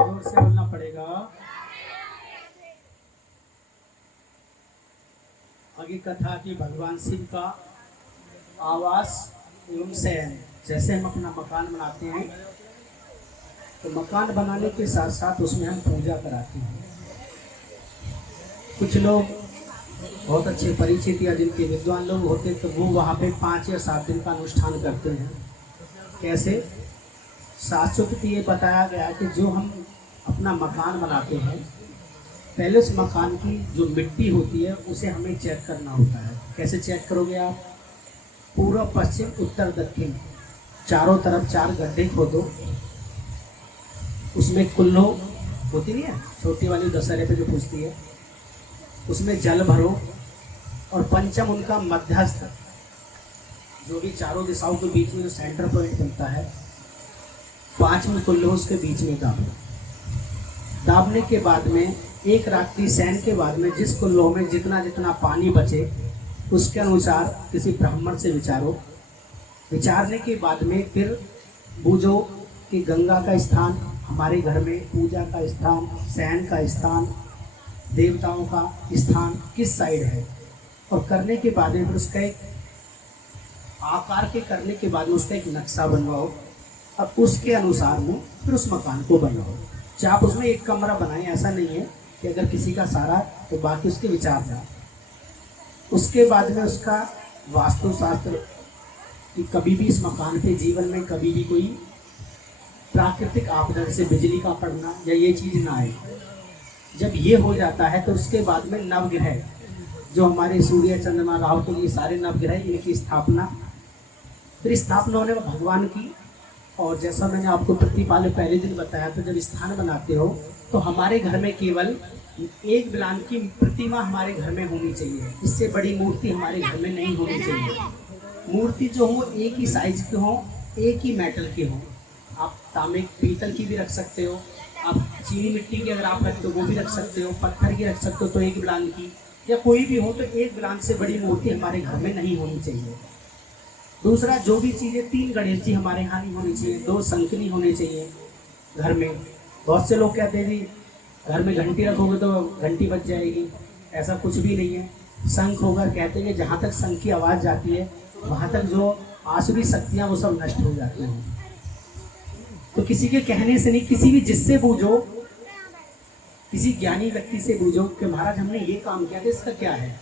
जोर से बोलना पड़ेगा। आगे कथा की भगवान शिव का आवास एवं शयन। जैसे हम अपना मकान बनाते हैं तो मकान बनाने के साथ साथ उसमें हम पूजा कराते हैं। कुछ लोग बहुत अच्छे परिचित या जिनके विद्वान लोग होते तो वो वहाँ पे 5 या 7 दिन का अनुष्ठान करते हैं। कैसे? शास्त्रों में ये बताया गया कि जो हम अपना मकान बनाते हैं पहले उस मकान की जो मिट्टी होती है उसे हमें चेक करना होता है। कैसे चेक करोगे आप? पूर्व पश्चिम उत्तर दक्षिण चारों तरफ 4 गड्ढे खोदो, उसमें कुल्लो होती नहीं है छोटी वाली दशहरे पे जो पूछती है, उसमें जल भरो और पंचम उनका मध्यस्थ जो भी चारों दिशाओं के बीच में जो सेंटर पॉइंट बनता है 5वें कुल्लो उसके बीच में दाबो। दाबने के बाद में एक रात्रि शयन के बाद में जिस कुल्लो में जितना जितना पानी बचे उसके अनुसार किसी ब्राह्मण से विचारो। विचारने के बाद में फिर बूझो कि गंगा का स्थान हमारे घर में, पूजा का स्थान, शयन का स्थान, देवताओं का स्थान किस साइड है। और करने के बाद में फिर उसका एक आकार के करने के बाद में उसका एक नक्शा बनवाओ। अब उसके अनुसार में फिर उस मकान को बनाओ। चाहे आप उसमें एक कमरा बनाएं, ऐसा नहीं है कि अगर किसी का सारा तो बाकी उसके विचार ना। उसके बाद में उसका वास्तुशास्त्र कि कभी भी इस मकान पे जीवन में कभी भी कोई प्राकृतिक आपदा जैसे बिजली का पड़ना या ये चीज़ ना आए। जब ये हो जाता है तो उसके बाद में नवग्रह जो हमारे सूर्य चंद्रमा राहु के लिए सारे नवग्रह इनकी स्थापना, फिर स्थापना होने में भगवान की। और जैसा मैंने आपको प्रतिपाल पहले दिन बताया तो जब स्थान बनाते हो तो हमारे घर में केवल एक बिलान की प्रतिमा हमारे घर में होनी चाहिए। इससे बड़ी मूर्ति हमारे घर में नहीं होनी चाहिए। मूर्ति जो हो एक ही साइज की हो, एक ही मेटल की हो। आप तांबे पीतल की भी रख सकते हो, आप चीनी मिट्टी की अगर आप रखते हो वो भी रख सकते हो, पत्थर की रख सकते हो तो एक बिलान की, या कोई भी हो तो एक बिलान से बड़ी मूर्ति हमारे घर में नहीं होनी चाहिए। दूसरा, जो भी चीज़ें 3 गणेश जी हमारे यहाँ नहीं होनी चाहिए, 2 शंखनी होने चाहिए घर में। बहुत से लोग कहते हैं जी घर में घंटी रखोगे तो घंटी बज जाएगी, ऐसा कुछ भी नहीं है। शंख होगा, कहते हैं जहाँ तक शंख की आवाज़ जाती है वहाँ तक जो आसुरी शक्तियाँ वो सब नष्ट हो जाती हैं। तो किसी के कहने से नहीं, किसी भी जिससे बूझो, किसी ज्ञानी व्यक्ति से बूझो कि महाराज हमने ये काम किया था, इसका क्या है,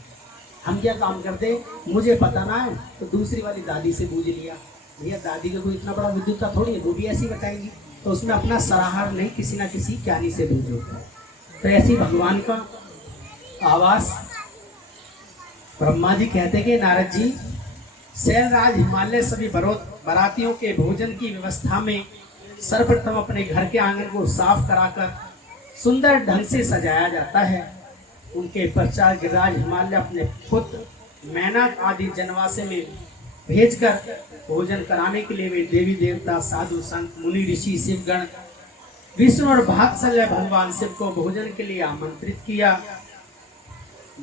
हम क्या काम करते, मुझे पता ना है। तो दूसरी वाली दादी से बूझ लिया, भैया दादी का कोई इतना बड़ा विद्युत का थोड़ी है, वो भी ऐसी बताएंगी। तो उसमें अपना सराहर नहीं, किसी ना किसी ज्ञानी से बूझो। तो ऐसी भगवान का आवास। ब्रह्मा जी कहते कि नारद जी, शैलराज हिमालय सभी बरातियों के भोजन की व्यवस्था में सर्वप्रथम अपने घर के आंगन को साफ कराकर सुंदर ढंग से सजाया जाता है। उनके पश्चात गिरिराज हिमालय अपने पुत्र मैनाक आदि जनवासे में भेजकर भोजन कराने के लिए वे देवी देवता, साधु संत, मुनि ऋषि, शिवगण, विष्णु और भागशल्य भगवान शिव को भोजन के लिए आमंत्रित किया।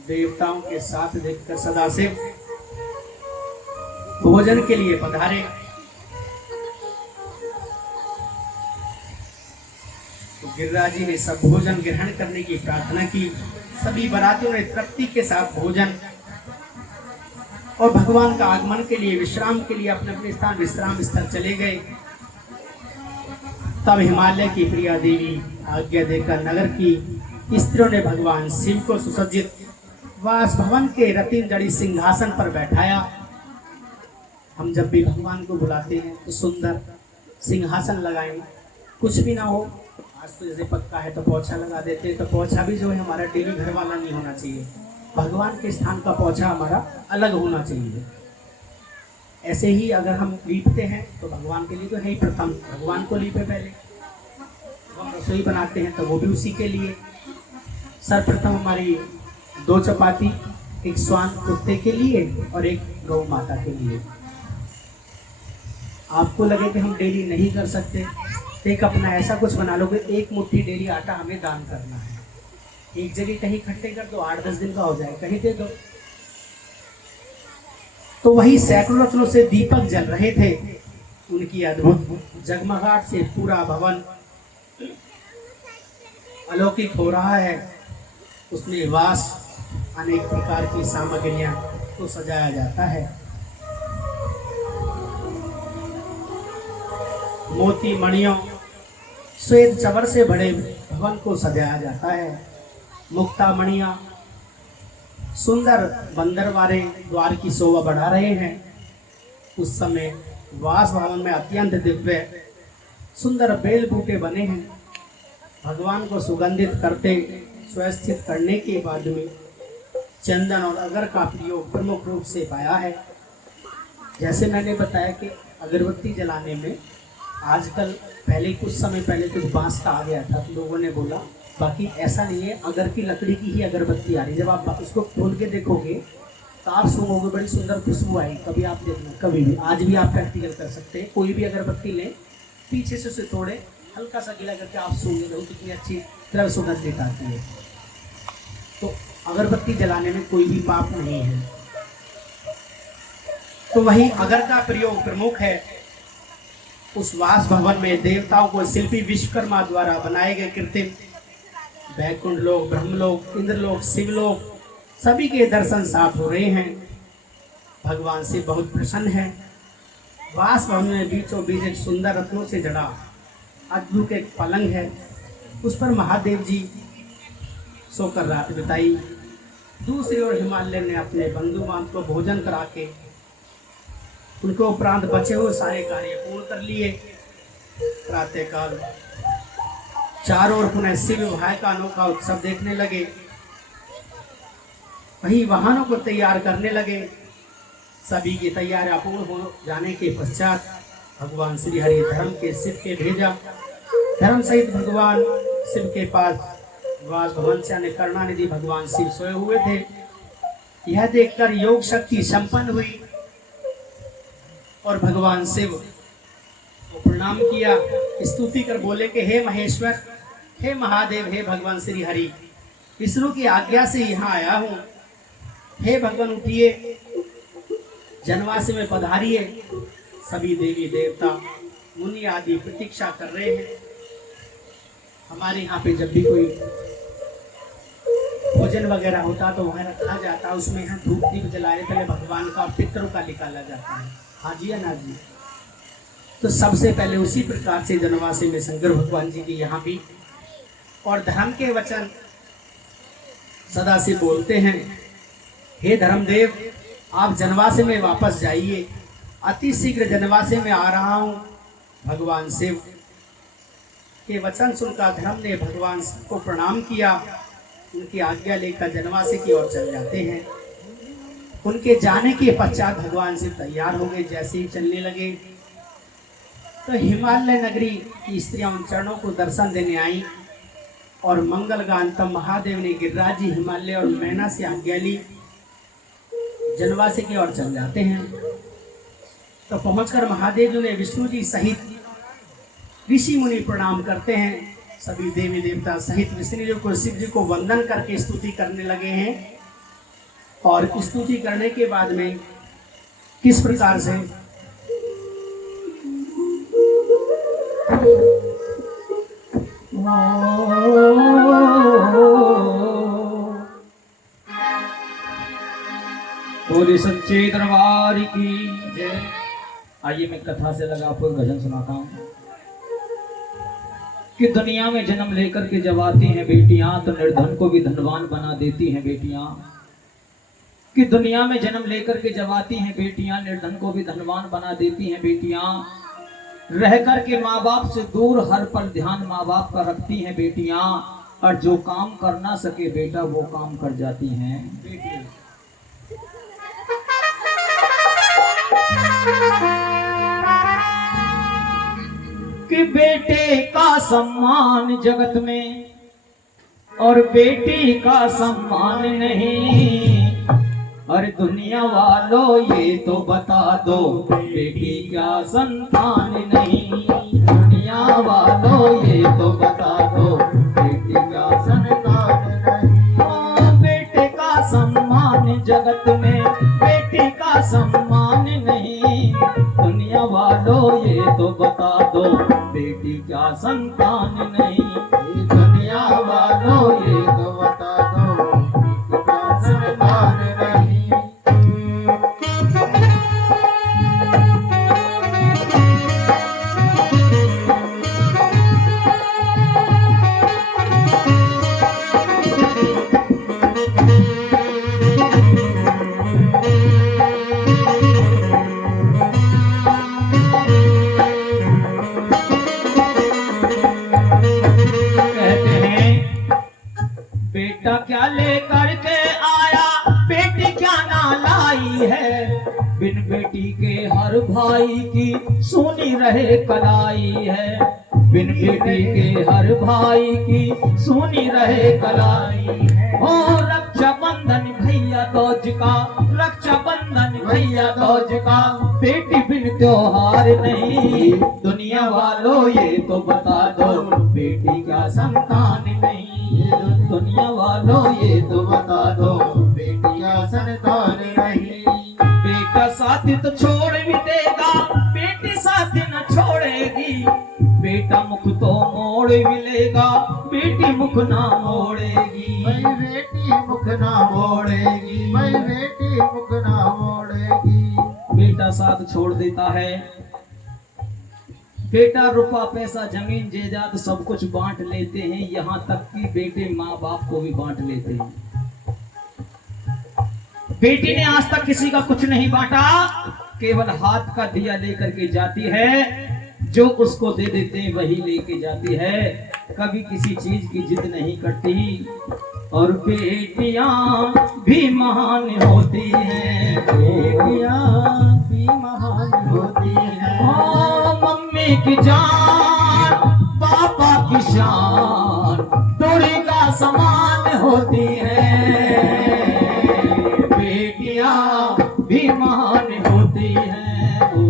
देवताओं के साथ देखकर सदाशिव भोजन के लिए पधारे। तो गिरिराज जी ने सब भोजन ग्रहण करने की प्रार्थना की। सभी बरातियों ने तृप्ति के साथ भोजन और भगवान का आगमन के लिए, विश्राम के लिए अपने अपने स्थान विश्राम स्थल चले गए। तब हिमालय की प्रिया देवी आज्ञा देकर नगर की स्त्रियों ने भगवान शिव को सुसज्जित वासभवन के रत्न जड़ी सिंहासन पर बैठाया। हम जब भी भगवान को बुलाते हैं तो सुंदर सिंहासन लगाएं, कुछ भी ना हो। आज तो जैसे पक्का है तो पोछा लगा देते हैं, तो पोछा भी जो है हमारा डेली घर वाला नहीं होना चाहिए। भगवान के स्थान का पोछा हमारा अलग होना चाहिए। ऐसे ही अगर हम लीपते हैं तो भगवान के लिए तो है ही, प्रथम भगवान को लीपे। पहले हम रसोई बनाते हैं तो वो भी उसी के लिए। सर्वप्रथम हमारी 2 चपाती, एक स्वान कुत्ते के लिए और एक गौ माता के लिए। आपको लगे कि हम डेली नहीं कर सकते, एक अपना ऐसा कुछ बना लो कि 1 मुट्ठी डेली आटा हमें दान करना है। एक जगह कहीं इकट्ठे कर दो, 8-10 दिन का हो जाए, कहीं दे दो। तो वही सैकड़ों रत्नों से दीपक जल रहे थे। उनकी अद्भुत जगमगाहट से पूरा भवन अलौकिक हो रहा है, उसमें वास अनेक प्रकार की सामग्रियां को सजाया जाता है। मोती मणियों श्वेत चवर से बड़े भवन को सजाया जाता है। मुक्ता मणियां सुंदर बंदर वाले द्वार की शोभा बढ़ा रहे हैं। उस समय वास भवन में अत्यंत दिव्य सुंदर बेल बूटे बने हैं। भगवान को सुगंधित करते सुव्यवस्थित करने के बाद में चंदन और अगर का प्रयोग प्रमुख रूप से पाया है। जैसे मैंने बताया कि अगरबत्ती जलाने में आजकल पहले कुछ समय पहले कुछ बांस का आ गया था, तो लोगों ने बोला, बाकी ऐसा नहीं है, अगर की लकड़ी की ही अगरबत्ती आ रही है। जब आप उसको खोल के देखोगे तो आप सूंघोगे, बड़ी सुंदर खुशबू आएगी। कभी आप देखना, कभी भी, आज भी आप प्रैक्टिकल कर सकते हैं। कोई भी अगरबत्ती लें, पीछे से उसे तोड़े, हल्का सा गीला करके आप सूंघे, तो कितनी अच्छी तरह सुगंध देख आती है। तो अगरबत्ती जलाने में कोई भी पाप नहीं है। तो वही अगर का प्रयोग प्रमुख है। उस वास भवन में देवताओं को शिल्पी विश्वकर्मा द्वारा बनाए गए कृत्रिम वैकुंठ लोक, ब्रह्मलोक, इंद्रलोक, शिवलोक सभी के दर्शन साफ हो रहे हैं। भगवान से बहुत प्रसन्न है। वास भवन में बीचों बीच एक सुंदर रत्नों से जड़ा अद्भुत एक पलंग है। उस पर महादेव जी सोकर रात बिताई। दूसरी ओर हिमालय ने अपने बंधु बांधव को भोजन करा के उनके उपरांत बचे हुए सारे कार्य पूर्ण कर लिए। प्रातःकाल चारों ओर पुनः शिव विवाह का अनोखा उत्सव देखने लगे। वहीं वाहनों को तैयार करने लगे। सभी की तैयारियां पूर्ण हो जाने के पश्चात भगवान श्री हरि धर्म के शिव के भेजा। धर्म सहित भगवान शिव के पास वास भवन से आने करुणानिधि भगवान शिव सोए हुए थे। यह देखकर योग शक्ति संपन्न हुई और भगवान शिव को प्रणाम किया, स्तुति कर बोले कि हे महेश्वर, हे महादेव, हे भगवान श्री हरि, विष्णु की आज्ञा से यहाँ आया हूँ। हे भगवान उठिए, जनवास में पधारिए। सभी देवी देवता मुनि आदि प्रतीक्षा कर रहे हैं। हमारे यहाँ पे जब भी कोई भोजन वगैरह होता तो वहाँ रखा जाता, उसमें हम धूप दीप जलाए पहले भगवान का पितरों का निकाला जाता है। हाँ जी या ना जी? तो सबसे पहले उसी प्रकार से जनवासी में शंकर भगवान जी की यहाँ भी और धर्म के वचन सदा से बोलते हैं, हे धर्मदेव, आप जनवासी में वापस जाइए, अति शीघ्र जनवासी में आ रहा हूँ। भगवान शिव के वचन सुनकर धर्म ने भगवान को प्रणाम किया। उनकी आज्ञा लेकर जनवासी की ओर चल जाते हैं। उनके जाने के पश्चात भगवान शिव तैयार हो गए। जैसे ही चलने लगे तो हिमालय नगरी की स्त्रियां उन चरणों को दर्शन देने आई और मंगल गान तब महादेव ने गिरिराज जी, हिमालय और मैना से आज्ञा ली। जनवासी की ओर चल जाते हैं। तो पहुंचकर महादेव जी ने विष्णु जी सहित ऋषि मुनि प्रणाम करते हैं। सभी देवी देवता सहित विष्णु जी को, शिव जी को वंदन करके स्तुति करने लगे हैं। और स्तुति करने के बाद में किस प्रकार से बोले सच्चे दरबार की जय। आइए मैं कथा से लगा आपको भजन सुनाता हूँ कि दुनिया में जन्म लेकर के जब आती हैं बेटियां तो निर्धन को भी धनवान बना देती हैं बेटियां। कि दुनिया में जन्म लेकर के जब आती हैं बेटियां, निर्धन को भी धनवान बना देती हैं बेटियां। रह कर के माँ बाप से दूर हर पल ध्यान माँ बाप का रखती हैं बेटियां। और जो काम कर ना सके बेटा वो काम कर जाती हैं बेटियां। कि बेटे का सम्मान जगत में और बेटी का सम्मान नहीं। अरे दुनिया वालों ये तो बता दो, बेटी क्या संतान नहीं। दुनिया वालों ये तो बता दो, बेटी क्या संतान नहीं। बेटे का सम्मान जगत में, बेटी का सम्मान नहीं। दुनिया वालों ये तो बता दो, बेटी क्या संतान नहीं। दुनिया वालों बेटा क्या लेकर के आया, बेटी क्या ना लाई है। बिन बेटी के हर भाई की सुनी रहे कलाई है। बिन बेटी के हर भाई की सुनी रहे कलाई है। ओ रक्षा बंधन भैया दौज का, रक्षा बंधन भैया दौज का, बेटी बिन त्योहार नहीं। दुनिया वालों ये तो बता दो, बेटी क्या संतान नहीं। दुनिया वालों ये तो बता दो, बेटी क्या संतान नहीं। बेटा साथ तो छोड़ भी देगा, बेटी साथ न छोड़ेगी। बेटा मुख तो मोड़ मिलेगा, बेटी मुख ना मोड़ेगी। भाई बेटी मुख ना मोड़ेगी, भाई बेटी मुख ना मोड़ेगी। बेटा साथ छोड़ देता है, बेटा रुपया पैसा जमीन जायदाद सब कुछ बांट लेते हैं, यहाँ तक कि बेटे माँ बाप को भी बांट लेते हैं। बेटी ने आज तक किसी का कुछ नहीं बांटा, केवल हाथ का दिया लेकर के जाती है, जो उसको दे देते हैं वही लेके जाती है। कभी किसी चीज की जिद नहीं करती। और बेटियां भी महान होती हैं, बेटियां भी महान होती हैं। ओ मम्मी की जान, पापा की शान, दुर्गा समान होती है। बेटियां भी महान होती हैं, ओ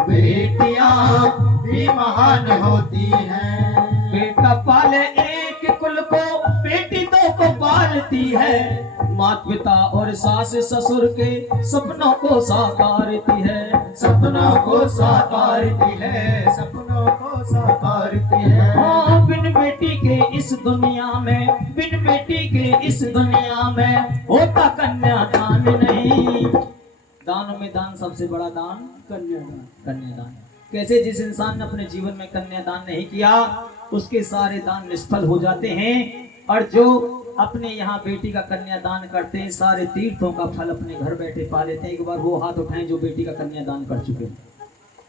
बेटियां भी महान होती हैं। बेटा पाले एक कुल को, बेटी दो को पालती है। माता पिता और सास ससुर के सपनों को साकारती है, सपनों को साकारती है, सपनों को साकारती है। ओ बिन बेटी के इस दुनिया में, बिन बेटी के इस दुनिया में होता कन्यादान नहीं। दानों में दान सबसे बड़ा दान कन्यादान। कन्यादान। कैसे जिस इंसान ने अपने जीवन में कन्यादान नहीं किया, उसके सारे दान निष्फल हो जाते हैं। और जो अपने यहाँ बेटी का कन्यादान करते हैं, सारे तीर्थों का फल अपने घर बैठे पा लेते हैं। एक बार वो हाथ उठाएं जो बेटी का कन्यादान कर चुके हैं।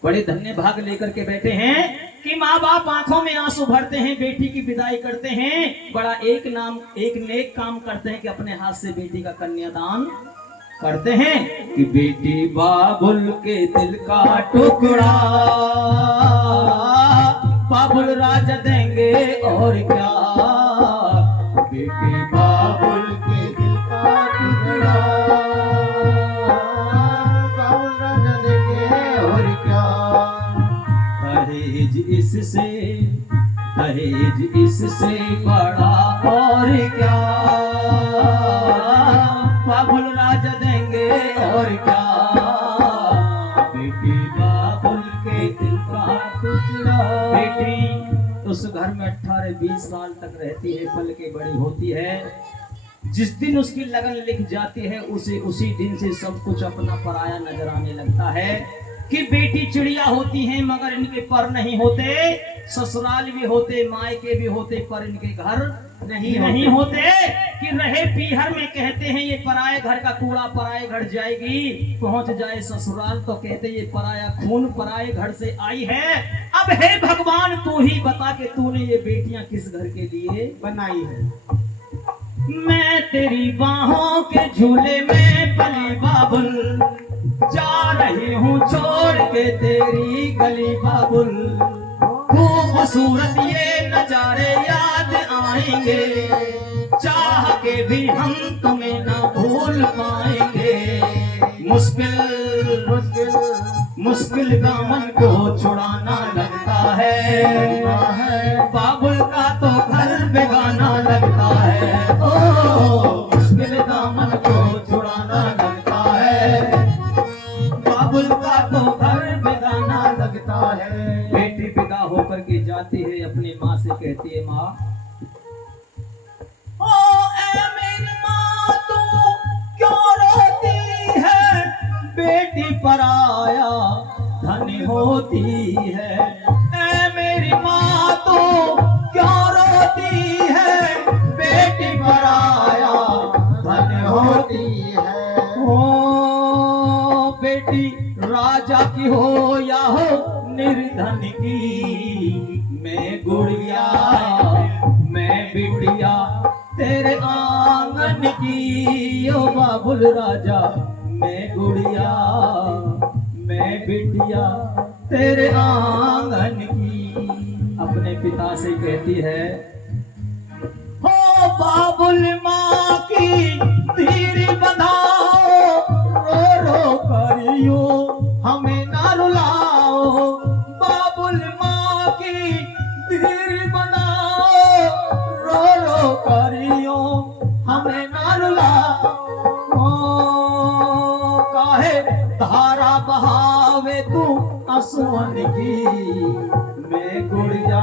बड़े धन्य भाग लेकर के बैठे हैं कि माँ बाप आंखों में आंसू भरते हैं, बेटी की विदाई करते हैं। बड़ा एक नेक काम करते हैं कि अपने हाथ से बेटी का कन्यादान करते हैं। कि बेटी बाबुल के दिल का टुकड़ा, बाबुल राजा देंगे और क्या। बेटी बाबुल के दिल का टुकड़ा, बाबुल राजा देंगे और क्या। दहेज इससे बड़ा और क्या। बाबुल राजा देंगे और क्या। बेटी बाबुल के दिल का टुकड़ा। बेटी उस घर में 18-20 साल तक रहती है, पल के बड़ी होती है। जिस दिन उसकी लगन लिख जाती है, उसी दिन से सब कुछ अपना पराया नजर आने लगता है। कि बेटी चिड़िया होती हैं मगर इनके पर नहीं होते। ससुराल भी होते, मायके भी होते, पर इनके घर नहीं होते। कि रहे पीहर में कहते हैं ये पराए घर का कूड़ा पराए घर जाएगी, पहुंच जाए ससुराल तो कहते ये पराया खून पराए घर से आई है। अब हे भगवान तू ही बता के तूने ये बेटियां किस घर के लिए बनाई है। मैं तेरी बाहों के झूले में पली बाबुल, जा रही हूँ छोड़ के तेरी गली बाबुल। खूबसूरत ये नजारे याद आएंगे, चाह के भी हम तुम्हें ना भूल पाएंगे। मुश्किल दामन को छुड़ाना लगता है। बाबुल का तो घर बेगाना लगता है। ओ मुश्किल दामन को छुड़ाना लगता है। बाबुल का तो घर बेगाना लगता है। बेटी विदा होकर के जाती है, अपनी माँ से कहती है माँ, ओ ए मेरी माँ तू क्यों रोती है। बेटी पराया धन होती है। ए मेरी माँ तू क्यों रोती है। बेटी पराया धन होती है। ओ बेटी राजा की हो या हो निर्धन की, मैं गुड़िया मैं बिटिया तेरे आंगन की ओ बाबुल राजा, मैं गुड़िया मैं बिटिया तेरे आंगन की। अपने पिता से कहती है, हो बाबुल माँ की धीर बंधाओ, रो रो करियो हमें ना रुलाओ। बाबुल माँ की धीर बंधाओ, रो रो करियो हमें ना रुलाओ। काहे धारा बहावे तू आंसुअन की, मैं गुड़िया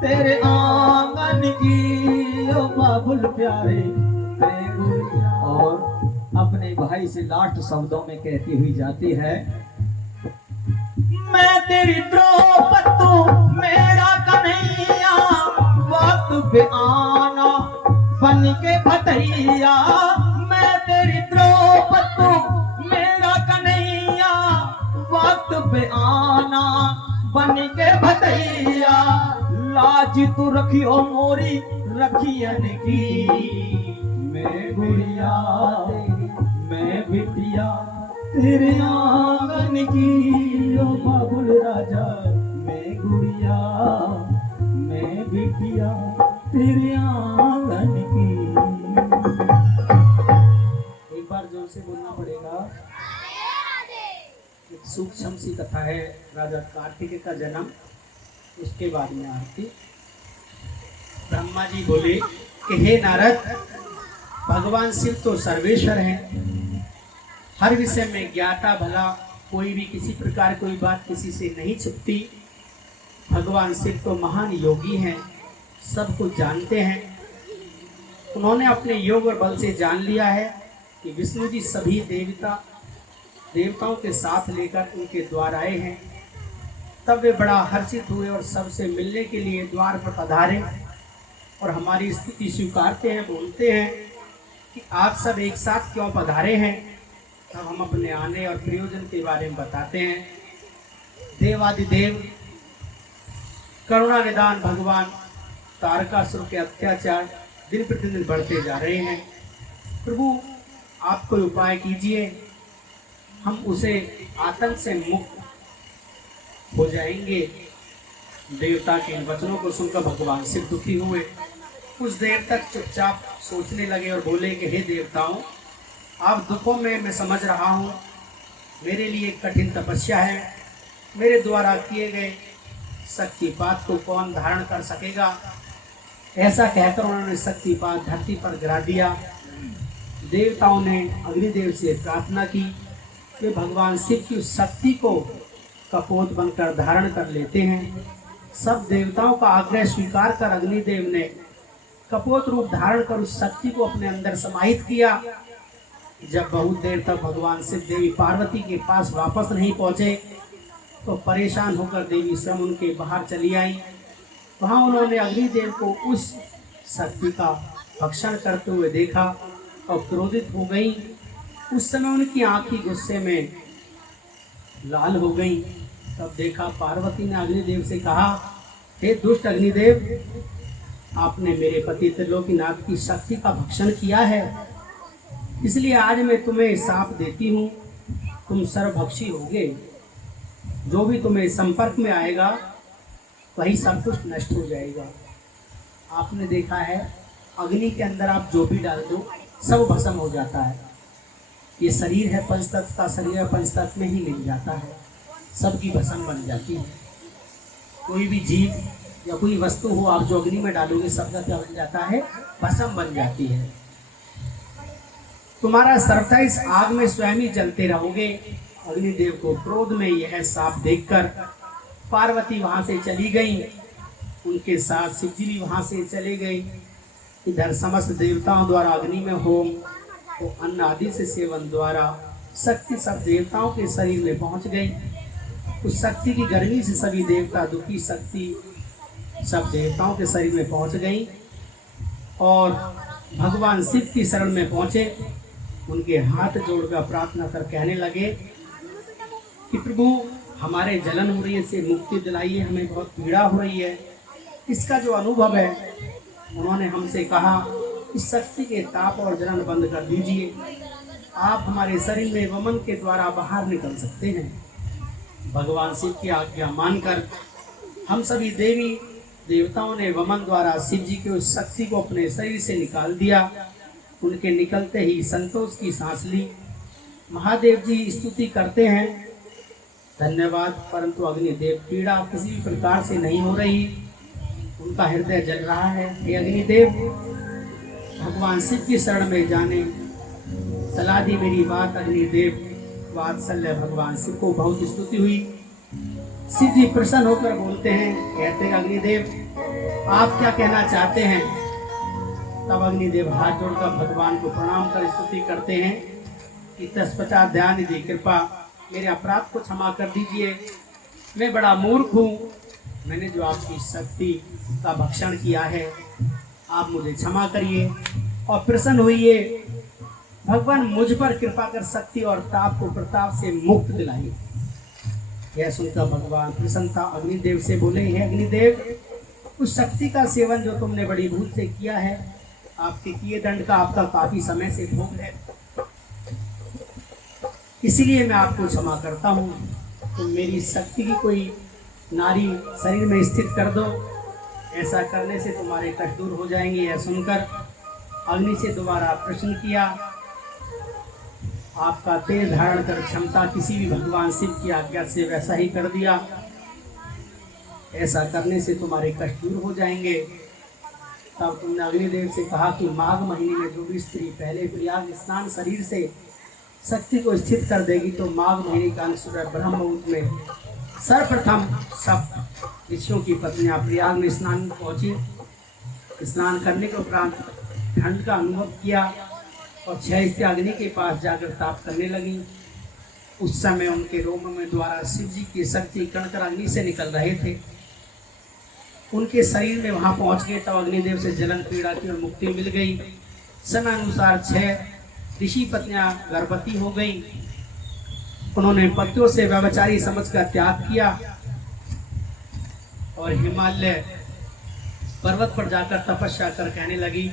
तेरे आंगन की ओ बाबुल प्यारे मैं गुड़िया। और अपने भाई से लास्ट शब्दों में कहती हुई जाती है, मैं तेरी द्रौपद तू मेरा कन्हैया, वक्त पे आना बन के भटैया। मैं तेरी द्रौपद तू मेरा कन्हैया, वक्त पे आना बन के भटैया। लाज तू रखियो मोरी रखियन की, मैं गुड़िया मैं बिटिया तेरे आंगन की ओ बाबुल राजा, मैं गुड़िया मैं बिटिया तेरे आंगन की। एक बार जोर से बोलना पड़ेगा। एक सूक्ष्म सी कथा है राजा कार्तिकेय का जन्म, उसके बाद में आरती। ब्रह्मा जी बोले कि हे नारद, भगवान शिव तो सर्वेश्वर हैं, हर विषय में ज्ञाता भला, कोई भी किसी प्रकार कोई बात किसी से नहीं छुपती। भगवान शिव तो महान योगी हैं, सब कुछ जानते हैं। उन्होंने अपने योग और बल से जान लिया है कि विष्णु जी सभी देवताओं के साथ लेकर उनके द्वार आए हैं। तब वे बड़ा हर्षित हुए और सबसे मिलने के लिए द्वार पर पधारे और हमारी स्थिति स्वीकारते हैं। बोलते हैं कि आप सब एक साथ क्यों पधारे हैं। तब हम अपने आने और प्रयोजन के बारे में बताते हैं। देवादिदेव करुणा निदान भगवान तारकासुर के अत्याचार दिन प्रतिदिन बढ़ते जा रहे हैं। प्रभु आप कोई उपाय कीजिए, हम उसे आतंक से मुक्त हो जाएंगे। देवता के इन वचनों को सुनकर भगवान शिव दुखी हुए। कुछ देर तक चुपचाप सोचने लगे और बोले कि हे देवताओं, आप दुखों में मैं समझ रहा हूँ, मेरे लिए कठिन तपस्या है। मेरे द्वारा किए गए शक्तिपात को कौन धारण कर सकेगा। ऐसा कहकर उन्होंने शक्तिपात धरती पर गिरा दिया। देवताओं ने अग्निदेव से प्रार्थना की, वे भगवान शिव की उस शक्ति को कपोत बनकर धारण कर लेते हैं। सब देवताओं का आग्रह स्वीकार कर अग्निदेव ने कपोत रूप धारण कर उस शक्ति को अपने अंदर समाहित किया। जब बहुत देर तक भगवान शिव देवी पार्वती के पास वापस नहीं पहुंचे तो परेशान होकर देवी स्वयं उनके बाहर चली आई। वहां उन्होंने अग्निदेव को उस शक्ति का भक्षण करते हुए देखा और क्रोधित हो गई। उस समय उनकी आंखें गुस्से में लाल हो गई। तब देखा पार्वती ने अग्निदेव से कहा, हे दुष्ट अग्निदेव, आपने मेरे पति त्रिलोकीनाथ की शक्ति का भक्षण किया है, इसलिए आज मैं तुम्हें शाप देती हूँ, तुम सर्वभक्षी होगे। जो भी तुम्हें संपर्क में आएगा वही सब कुछ नष्ट हो जाएगा। आपने देखा है अग्नि के अंदर आप जो भी डाल दो सब भस्म हो जाता है। ये शरीर है पंचतत्व का शरीर है, पंचतत्व में ही मिल जाता है, सबकी भस्म बन जाती है। कोई भी जीव या कोई वस्तु हो आप जो अग्नि में डालोगे सबका क्या बन जाता है, भस्म बन जाती है। तुम्हारा सर्वथा इस आग में स्वयं ही जलते रहोगे। अग्निदेव को क्रोध में यह साप देखकर पार्वती वहां से चली गई, उनके साथ शिवजी भी वहां से चले गए। इधर समस्त देवताओं द्वारा अग्नि में होम तो अन्न आदि से सेवन द्वारा शक्ति सब देवताओं के शरीर में पहुंच गई। उस शक्ति की गर्मी से सभी देवता दुखी, शक्ति सब देवताओं के शरीर में पहुंच गई और भगवान शिव की शरण में पहुंचे। उनके हाथ जोड़कर प्रार्थना कर कहने लगे कि प्रभु हमारे जलन हो रही है, इससे मुक्ति दिलाइए, हमें बहुत पीड़ा हो रही है। इसका जो अनुभव है उन्होंने हमसे कहा इस शक्ति के ताप और जलन बंद कर दीजिए। आप हमारे शरीर में वमन के द्वारा बाहर निकल सकते हैं। भगवान शिव की आज्ञा मानकर हम सभी देवी देवताओं ने वमन द्वारा शिव जी की उस शक्ति को अपने शरीर से निकाल दिया। उनके निकलते ही संतोष की सांस ली। महादेव जी स्तुति करते हैं, धन्यवाद, परंतु अग्निदेव पीड़ा किसी भी प्रकार से नहीं हो रही, उनका हृदय जल रहा है। हे अग्निदेव, भगवान शिव की शरण में जाने सलाह दी मेरी बात। अग्निदेव वात्सल्य भगवान शिव को बहुत स्तुति हुई। शिव जी प्रसन्न होकर बोलते हैं, कहते हैं अग्निदेव आप क्या कहना चाहते हैं। तब अग्निदेव हाथ जोड़कर भगवान को प्रणाम कर स्तुति करते हैं कि तत्पश्चात दया निधि कृपा मेरे अपराध को क्षमा कर दीजिए। मैं बड़ा मूर्ख हूँ, मैंने जो आपकी शक्ति का भक्षण किया है, आप मुझे क्षमा करिए और प्रसन्न होइए। भगवान मुझ पर कृपा कर शक्ति और ताप को प्रताप से मुक्त दिलाइए। यह सुनकर भगवान प्रसन्नता अग्निदेव से बोले, हे अग्निदेव, उस शक्ति का सेवन जो तुमने बड़ी भूल से किया है, आपके किए दंड का आपका काफी समय से भोग है, इसीलिए मैं आपको क्षमा करता हूँ। तो मेरी शक्ति की कोई नारी शरीर में स्थित कर दो, ऐसा करने से तुम्हारे कष्ट दूर हो जाएंगे। यह सुनकर अग्नि से दोबारा प्रश्न किया, आपका तेज धारण कर क्षमता किसी भी भगवान शिव की आज्ञा से वैसा ही कर दिया, ऐसा करने से तुम्हारे कष्ट दूर हो जाएंगे। तब तुमने अग्निदेव से कहा कि माघ महीने में जो भी स्त्री पहले प्रयाग स्नान शरीर से शक्ति को स्थित कर देगी, तो माघ महीने का अनुसूर ब्रह्म मुहूर्त में सर्वप्रथम सब ऋषियों की पत्नियां प्रयाग में स्नान पहुंची। स्नान करने के उपरांत ठंड का अनुभव किया और 6 स्त्री अग्नि के पास जाकर ताप करने लगी। उस समय उनके रोम में द्वारा शिव जी की शक्ति कणकर अग्नि से निकल रहे थे। उनके शरीर में वहां पहुंच गए, तब अग्निदेव से जलन पीड़ा की और मुक्ति मिल गई। समय अनुसार 6 ऋषि पत्नियां गर्भवती हो गईं। उन्होंने पतियों से व्यभिचारी समझकर त्याग किया और हिमालय पर्वत पर जाकर तपस्या कर कहने लगी।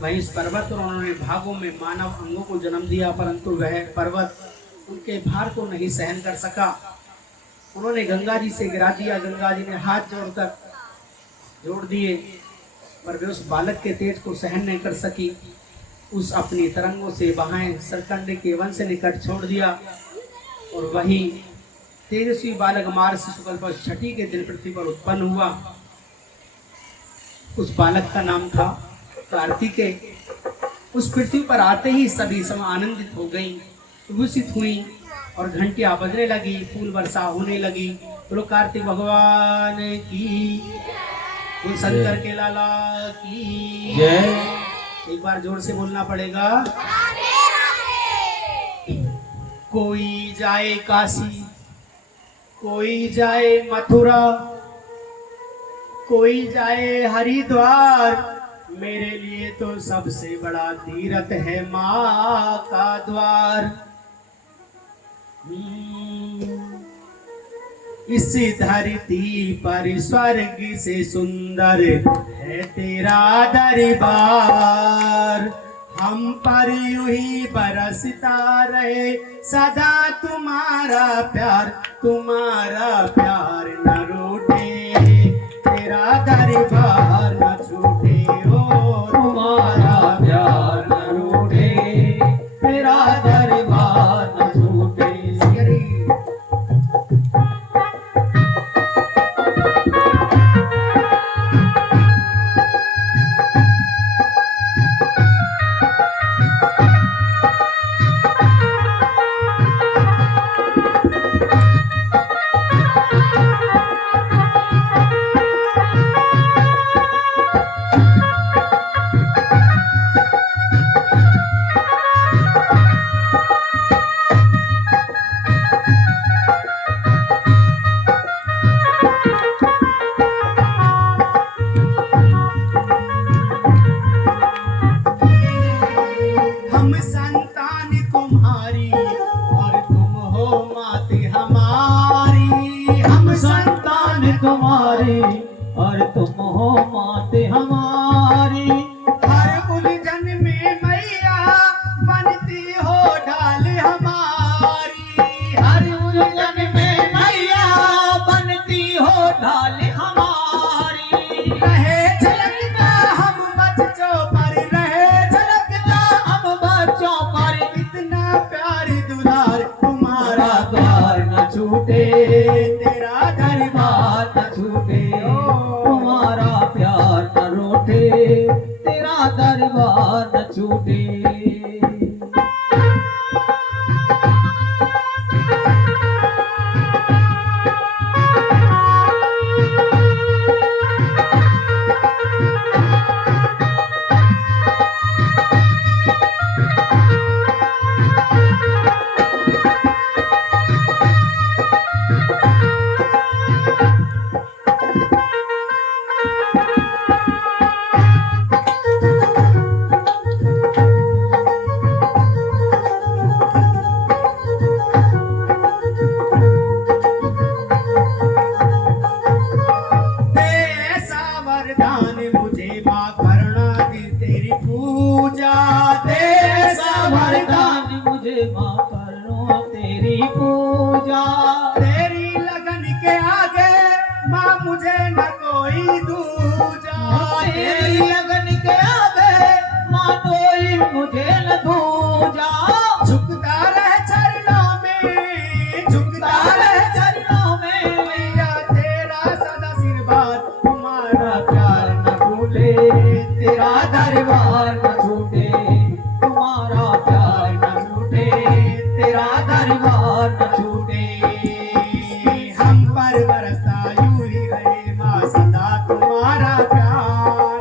वहीं इस पर्वत पर उन्होंने भागों में मानव अंगों को जन्म दिया, परंतु वह पर्वत उनके भार को नहीं सहन कर सका। उन्होंने गंगा जी से गिरा दिया। गंगा जी ने हाथ जोड़ दिए, पर वे उस बालक के तेज को सहन नहीं कर सकी। उस अपनी तरंगों से बहाएं सरकंडे के वन से निकट छोड़ दिया और वही तेजस्वी बालक मार्ग शुक्ल पर छठी के दिन पृथ्वी पर उत्पन्न हुआ। उस बालक का नाम था कार्तिकेय। उस पृथ्वी पर आते ही सभी सम आनंदित हो गईं, विभूषित हुई और घंटियां बजने लगी, फूल वर्षा होने लगी। बोलो कार्तिक भगवान की, बोल शंकर के लाला की जय। एक बार जोर से बोलना पड़ेगा। कोई जाए काशी, कोई जाए मथुरा, कोई जाए हरिद्वार, मेरे लिए तो सबसे बड़ा तीर्थ है माँ का द्वार। इस धरती पर स्वर्ग से सुंदर है तेरा दरबार। हम पर यूं ही बरसता रहे सदा तुम्हारा प्यार न रूठे, तेरा दरबार न छूटे। ओ तुम्हारा प्यार न रूठे, तेरा दरबार न छूटे। दरबार न छूटे। मुझे माँ करो तेरी पूजा, तेरी लगन के आगे माँ मुझे न कोई दूजा। तेरी लगन के आगे माँ कोई मुझे न दूजा। झुकता रहे चरणों में, झुकता रहे चरणों में, मैया तेरा सदा आशीर्वाद, तुम्हारा प्यार न भूले, तेरा दरबार न छूटे, तुम्हारा प्यार न छूटे, तेरा दरबार न छूटे। हम पर बरसता यूं ही रहे माँ सदा तुम्हारा प्यार,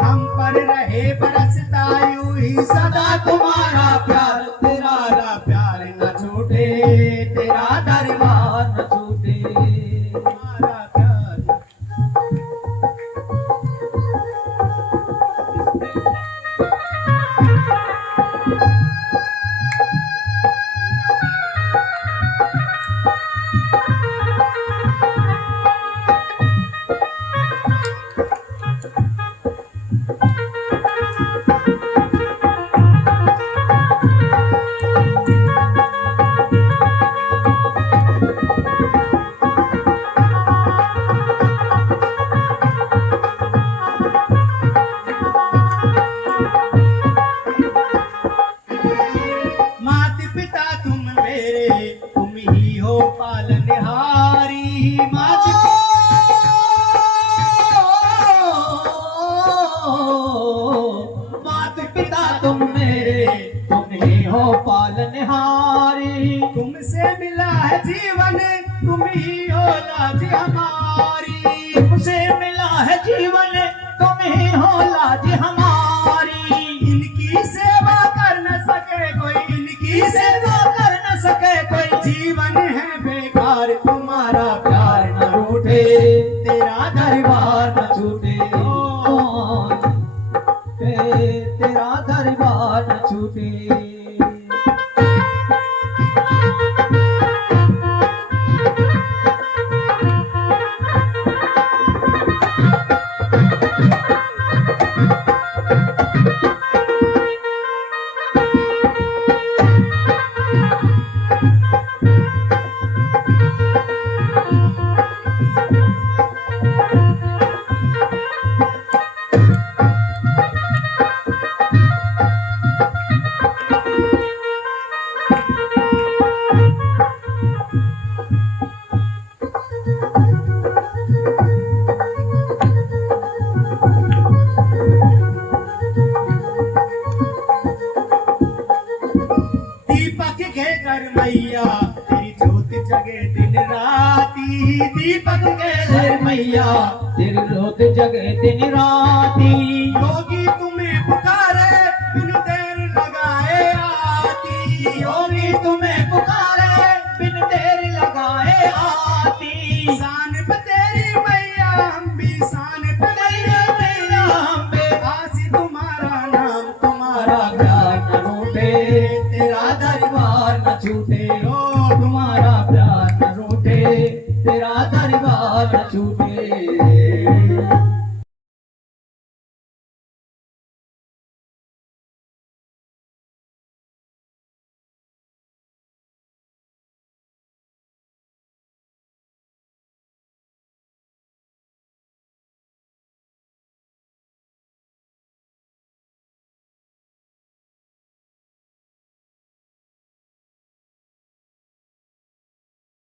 हम पर रहे बरसता यूं ही सदा तुम्हारा प्यार, तेरा प्यार न छूटे, तेरा दरबार न छूटे, तुम्हारा प्यार न माता पिता तुम मेरे, तुम ही हो पालनहारी। माता पिता तुम मेरे, तुम ही हो पालनहारी। तुमसे मिला है जीवन, तुम ही हो लाज हमारी। तुमसे मिला है जीवन, तुम ही हो लाज हमारी। इनकी सेवा कर न सके कोई, इनकी सेवा कर न सके कोई, जीवन है बेकार, तुम्हारा प्यार न रूठे, तेरा दरबार न छूटे, तेरा दरबार न छूटे। दीपक के घर मैया तेरी ज्योत जगे दिन राती। दीपक के घर मैया तेरी रोत जगे दिन राती। योगी तुम्हें पुकारे, बिन देर लगाए आती। योगी तुम्हें पुकारे, बिन देर लगाए आती। शान पे तेरी मैया हम भी, शान पे तेरी मैया हम भी, आसी तुम्हारा नाम, तुम्हारा प्यार न रूठे, तेरा दरबार न छूटे।